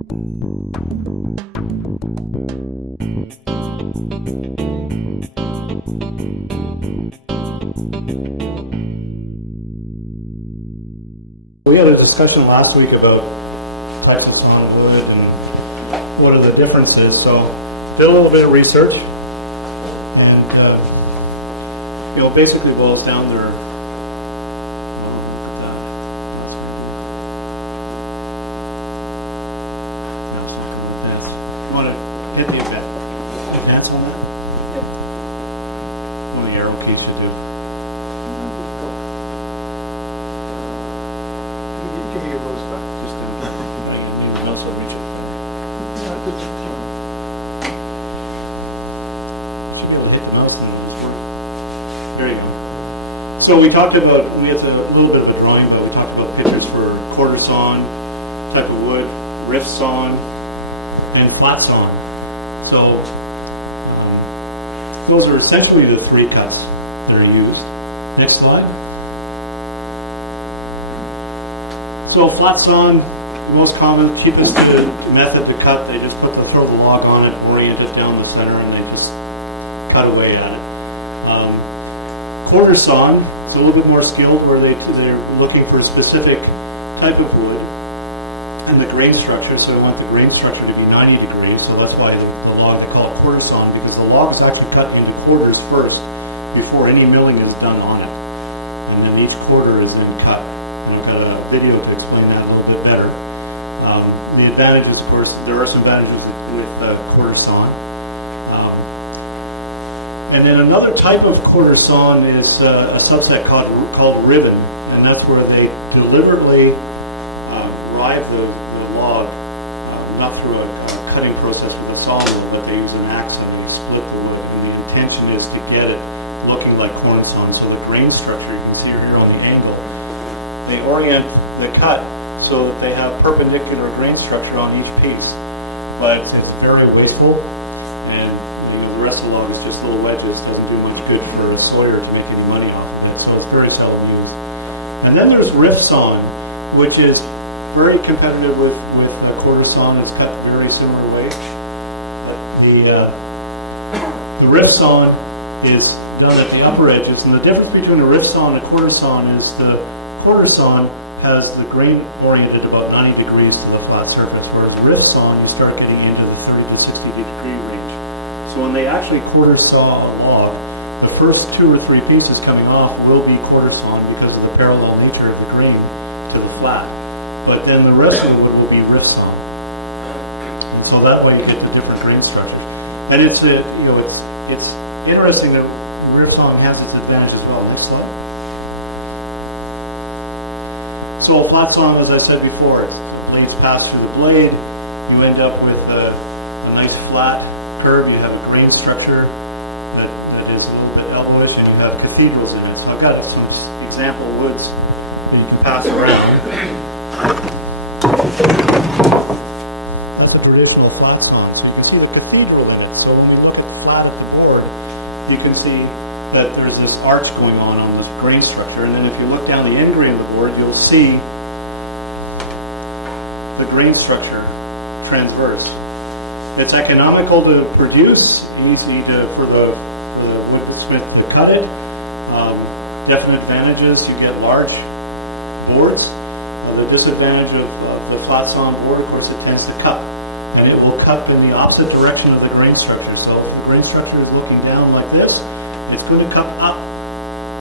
We had a discussion last week about types of sawn wood and what are the differences. So did a little bit of research, and basically boils down to. Look at that. That's not going to advance. You want to hit the advance on that? Yep. What the arrow key should do. Give me your mouse back. Just maybe mouse will reach it. Yeah, good. Should be able to hit the mouse and it'll just work. There you go. So we talked about, we had a little bit of a drawing, but we talked about pictures for quarter sawn type of wood, rift sawn, and flat sawn. So those are essentially the three cuts that are used. Next slide. So flat sawn, the most common, cheapest method to cut. They just throw the log on it, orient it down the center, and they just cut away at it. Quarter sawn is a little bit more skilled, where they're looking for a specific type of wood and the grain structure. So they want the grain structure to be 90 degrees. So that's why the log, they call it quarter sawn, because the log is actually cut into quarters first before any milling is done on it, and then each quarter is then cut. I've got a video to explain that a little bit better. The advantages, of course, there are some advantages with quarter sawn. And then another type of quarter sawn is a subset called ribbon, and that's where they deliberately rive the log, not through a cutting process with a sawmill, but they use an axe and they split the wood. And the intention is to get it looking like corn sawn. So the grain structure, you can see here on the angle, they orient the cut so that they have perpendicular grain structure on each piece, but it's very wasteful, and the rest of the log is just little wedges. Doesn't do much good for a sawyer to make any money off of it, so it's very seldom used. And then there's rift sawn, which is very competitive with quarter sawn. It's cut very similar way, but the rift sawn is done at the upper edges, and the difference between a rift sawn and a quarter sawn is the quarter sawn has the grain oriented about 90 degrees to the flat surface, whereas rift sawn, you start getting into the 30 to 60 degree range. So when they actually quarter saw a log, the first 2 or 3 pieces coming off will be quarter sawn because of the parallel nature of the grain to the flat. But then the rest of the wood will be rift sawn. And so that way you get the different grain structures. And it's interesting that rift sawn has its advantage as well. Next slide. So flat sawn, as I said before, blades pass through the blade. You end up with a nice flat curve. You have a grain structure that is a little bit elbowish, and you have cathedrals in it. So I've got some example woods that you can pass around. That's a traditional flat sawn. So you can see the cathedral in it. So when we look at the flat of the board, you can see that there's this arch going on this grain structure, and then if you look down the end grain of the board, you'll see the grain structure transverse. It's economical to produce, easy for the woodsmith to cut it. Definite advantages: you get large boards. The disadvantage of the flat sawn board, of course, it tends to cut, and it will cut in the opposite direction of the grain structure. So if the grain structure is looking down like this, it's going to cut up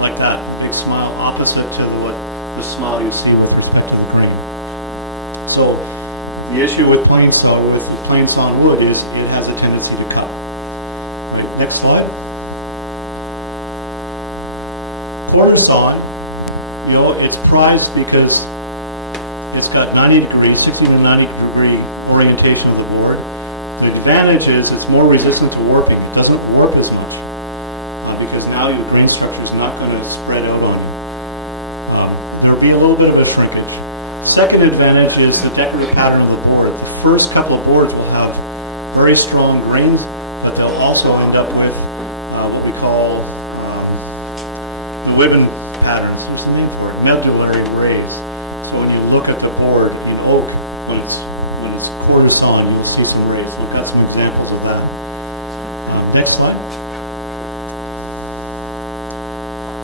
like that, big smile opposite to the smile you see with respect to the grain. So the issue with plain sawn wood is it has a tendency to cut. Right, next slide. Quarter sawn, it's prized because it's got 90 degree, 60 to 90 degree orientation of the board. The advantage is it's more resistant to warping. It doesn't warp as much. Because now your grain structure is not going to spread out on it. There will be a little bit of a shrinkage. Second advantage is the decorative pattern of the board. The first couple of boards will have very strong grains, but they'll also end up with what we call the ribbon patterns. There's a name for it, medullary rays. So when you look at the board, when it's quarter sawn, you'll see some rays. We've got some examples of that. Next slide.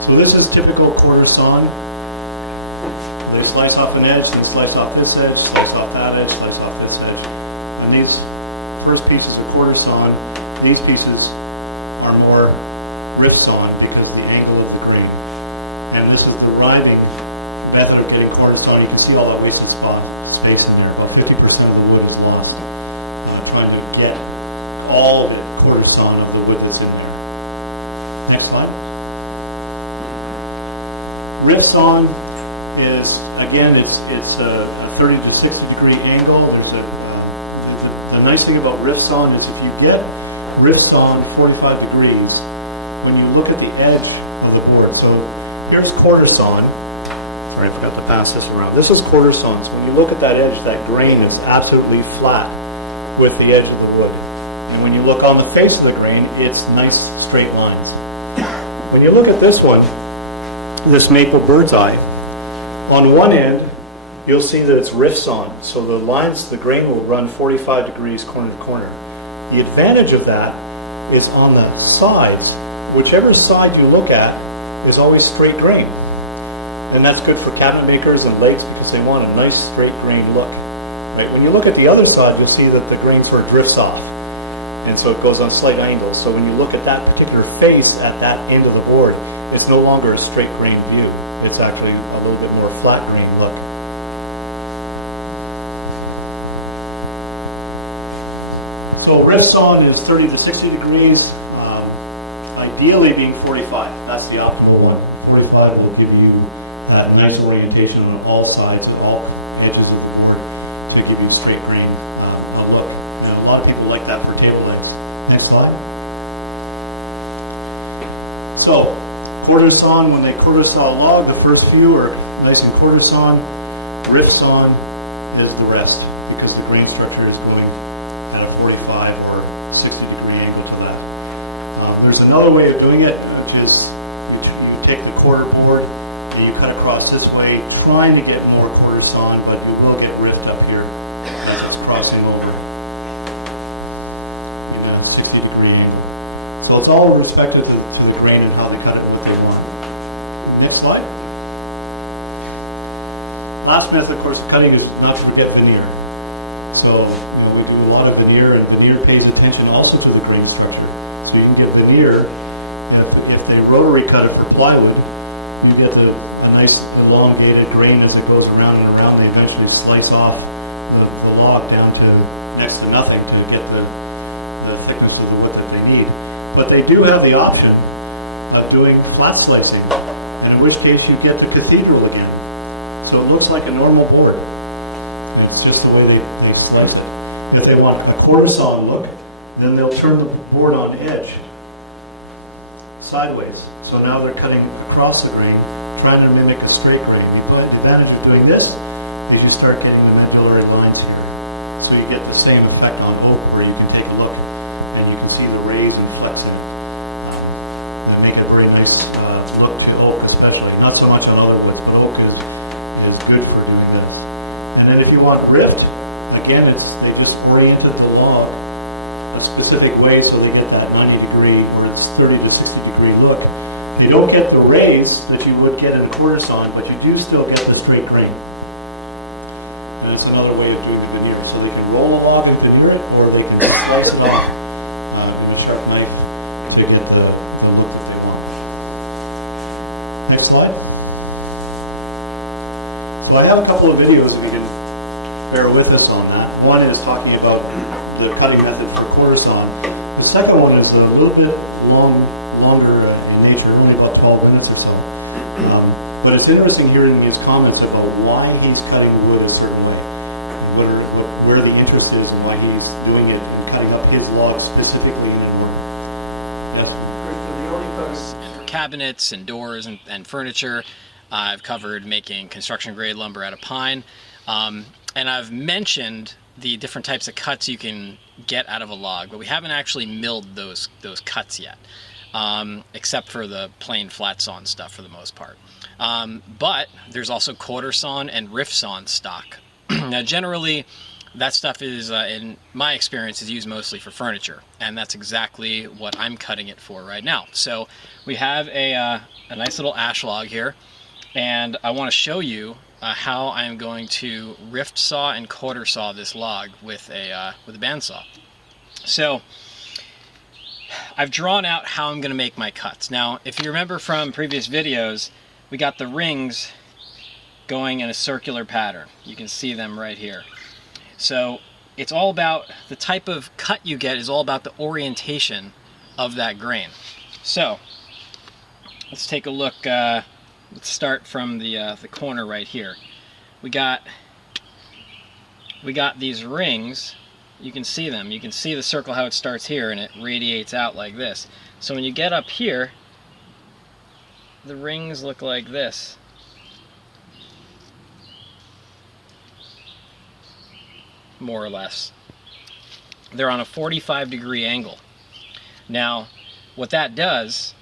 So this is typical quarter sawn. They slice off an edge, then slice off this edge, slice off that edge, slice off this edge. And these first pieces are quarter sawn. These pieces are more rift sawn because of the angle of the grain. And this is the riving method of getting quarter sawn. You can see all that wasted space in there. About 50% of the wood is lost trying to get all of it quarter sawn of the wood that's in there. Next slide. Rift sawn is, again, it's a 30 to 60 degree angle. The nice thing about rift sawn is if you get rift sawn 45 degrees, when you look at the edge of the board, so here's quarter sawn. Sorry, I forgot to pass this around. This is quarter sawn. So when you look at that edge, that grain is absolutely flat with the edge of the wood. And when you look on the face of the grain, it's nice straight lines. When you look at this one, this maple bird's eye, on one end, you'll see that it's rift sawn. So the lines, the grain will run 45 degrees corner to corner. The advantage of that is on the sides. Whichever side you look at is always straight grain. And that's good for cabinet makers and lakes because they want a nice straight grain look. Right? When you look at the other side, you'll see that the grain sort of drifts off. And so it goes on slight angles. So when you look at that particular face at that end of the board, it's no longer a straight grain view. It's actually a little bit more flat grain look. So rift sawn is 30 to 60 degrees, ideally being 45. That's the optimal one. 45 will give you that nice orientation on all sides and all edges of the board to give you straight grain look. And a lot of people like that for table legs. Next slide. So, quarter sawn, when they quarter saw a log, the first few are nice and quarter sawn. Rift sawn is the rest because the grain structure is going at a 45 or 60 degree angle to that. There's another way of doing it, which is you take the quarter board and you cut across this way, trying to get more quarter sawn, but you will get rift up here as it's crossing over in a 60 degree angle. So it's all respective to the grain and how they cut it, what they want. Next slide. Last method, of course, of cutting is not to forget veneer. So we do a lot of veneer, and veneer pays attention also to the grain structure. So you can get veneer, if they rotary cut it for plywood, you get a nice elongated grain as it goes around and around. They eventually slice off the log down to next to nothing to get the thickness of the wood that they need. But they do have the option of doing flat slicing, and in which case you get the cathedral again. So it looks like a normal board. And it's just the way they slice it. If they want a quarter sawn look, then they'll turn the board on edge sideways. So now they're cutting across the grain, trying to mimic a straight grain. The advantage of doing this is you start getting the medullary lines here. So you get the same effect on oak where you can take a look and you can see the rays and flecks in it. They make a very nice look to oak especially. Not so much on other woods, but oak is good for doing this. And then if you want rift, again, they just oriented the log a specific way so they get that 90 degree or it's 30 to 60 degree look. They don't get the rays that you would get in a quarter sawn, but you do still get the straight grain. And it's another way of doing the veneer. So they can roll a log and veneer it, or they can slice it off with a sharp knife to get the look that they want. Next slide. So I have a couple of videos if you can bear with us on that. One is talking about the cutting method for quarter sawn. The second one is a little bit longer in nature, only about 12 minutes or so. But it's interesting hearing his comments about why he's cutting wood a certain way, where the interest is and why he's doing it and cutting up his logs specifically in wood. Yes. For the only folks. For cabinets and doors and furniture, I've covered making construction grade lumber out of pine. And I've mentioned the different types of cuts you can get out of a log, but we haven't actually milled those cuts yet, except for the plain flat sawn stuff for the most part. But there's also quarter sawn and rift sawn stock. Now generally, that stuff is, in my experience, is used mostly for furniture, and that's exactly what I'm cutting it for right now. So we have a nice little ash log here, and I want to show you how I'm going to rift saw and quarter saw this log with a bandsaw. So I've drawn out how I'm going to make my cuts. Now, if you remember from previous videos, we got the rings going in a circular pattern. You can see them right here. So it's all about the type of cut you get is all about the orientation of that grain. So let's take a look. Let's start from the corner right here. We got these rings. You can see them. You can see the circle how it starts here and it radiates out like this. So when you get up here, the rings look like this. More or less. They're on a 45-degree angle. Now, what that does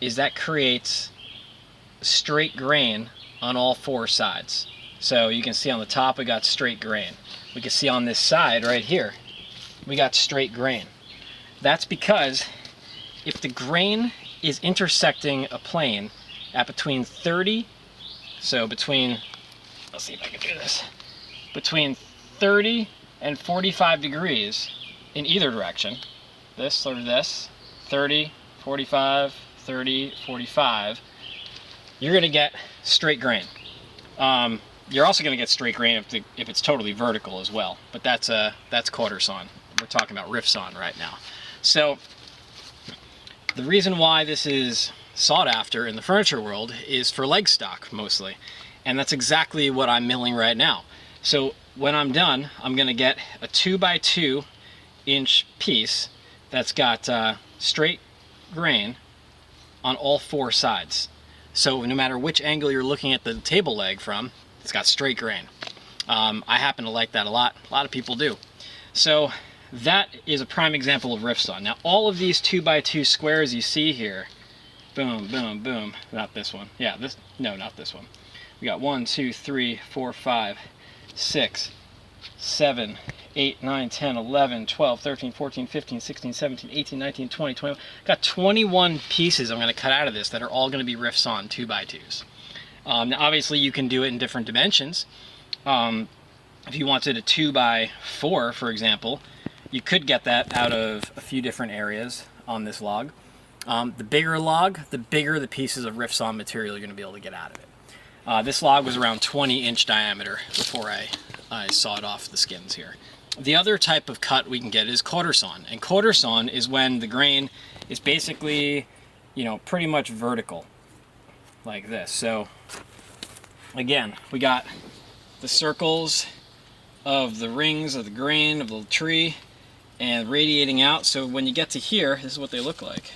is that creates straight grain on all four sides. So you can see on the top we got straight grain. We can see on this side right here we got straight grain. That's because if the grain is intersecting a plane at between 30, so between, let's see if I can do this, between 30 and 45 degrees in either direction, this or this, 30, 45, 30, 45, you're going to get straight grain. You're also going to get straight grain if it's totally vertical as well, but that's quarter sawn. We're talking about rift sawn right now. So the reason why this is sought after in the furniture world is for leg stock mostly, and that's exactly what I'm milling right now. So when I'm done, I'm going to get a 2x2 inch piece that's got straight grain on all four sides. So no matter which angle you're looking at the table leg from, it's got straight grain. I happen to like that a lot. A lot of people do. So that is a prime example of rift saw. Now all of these 2x2 squares you see here, boom, boom, boom, not this one. Yeah, this, no, not this one. We got 1, 2, 3, 4, 5, 6, 7, 8, 9, 10, 11, 12, 13, 14, 15, 16, 17, 18, 19, 20, 21. Got 21 pieces I'm going to cut out of this that are all going to be rift sawn 2x2s. Now obviously you can do it in different dimensions. If you wanted a 2x4, for example, you could get that out of a few different areas on this log. The bigger log, the bigger the pieces of rift sawn material you're going to be able to get out of it. This log was around 20-inch diameter before I sawed off the skins here. The other type of cut we can get is quarter sawn, and quarter sawn is when the grain is basically, you know, pretty much vertical, like this. So again, we got the circles of the rings of the grain of the tree and radiating out. So when you get to here, this is what they look like.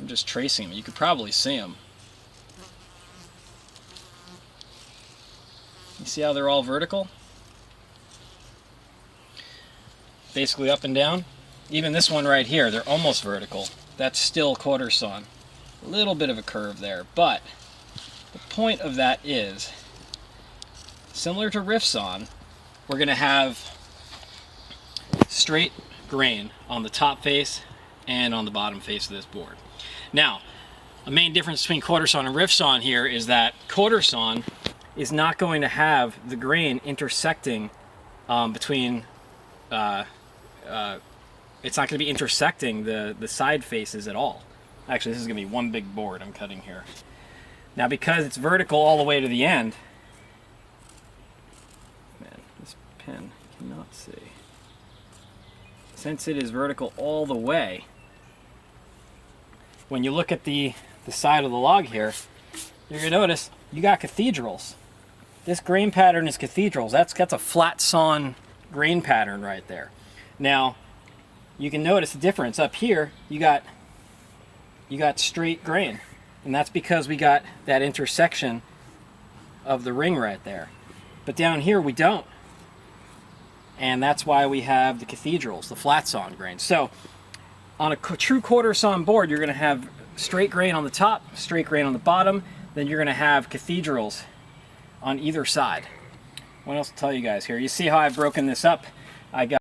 I'm just tracing them. You could probably see them. You see how they're all vertical? Basically up and down. Even this one right here, they're almost vertical. That's still quarter sawn. A little bit of a curve there, but the point of that is, similar to rift sawn, we're going to have straight grain on the top face and on the bottom face of this board. Now, a main difference between quarter sawn and rift sawn here is that quarter sawn is not going to have the grain intersecting between, it's not going to be intersecting the side faces at all. Actually, this is going to be one big board I'm cutting here. Now, because it's vertical all the way to the end, man, this pen cannot see. Since it is vertical all the way, when you look at the side of the log here, you're going to notice you got cathedrals. This grain pattern is cathedrals. That's a flat sawn grain pattern right there. Now, you can notice the difference. Up here, you got straight grain. And that's because we got that intersection of the ring right there. But down here, we don't. And that's why we have the cathedrals, the flat sawn grain. So, on a true quarter sawn board, you're going to have straight grain on the top, straight grain on the bottom, then you're going to have cathedrals on either side. what else to tell you guys here? You see how I've broken this up? I got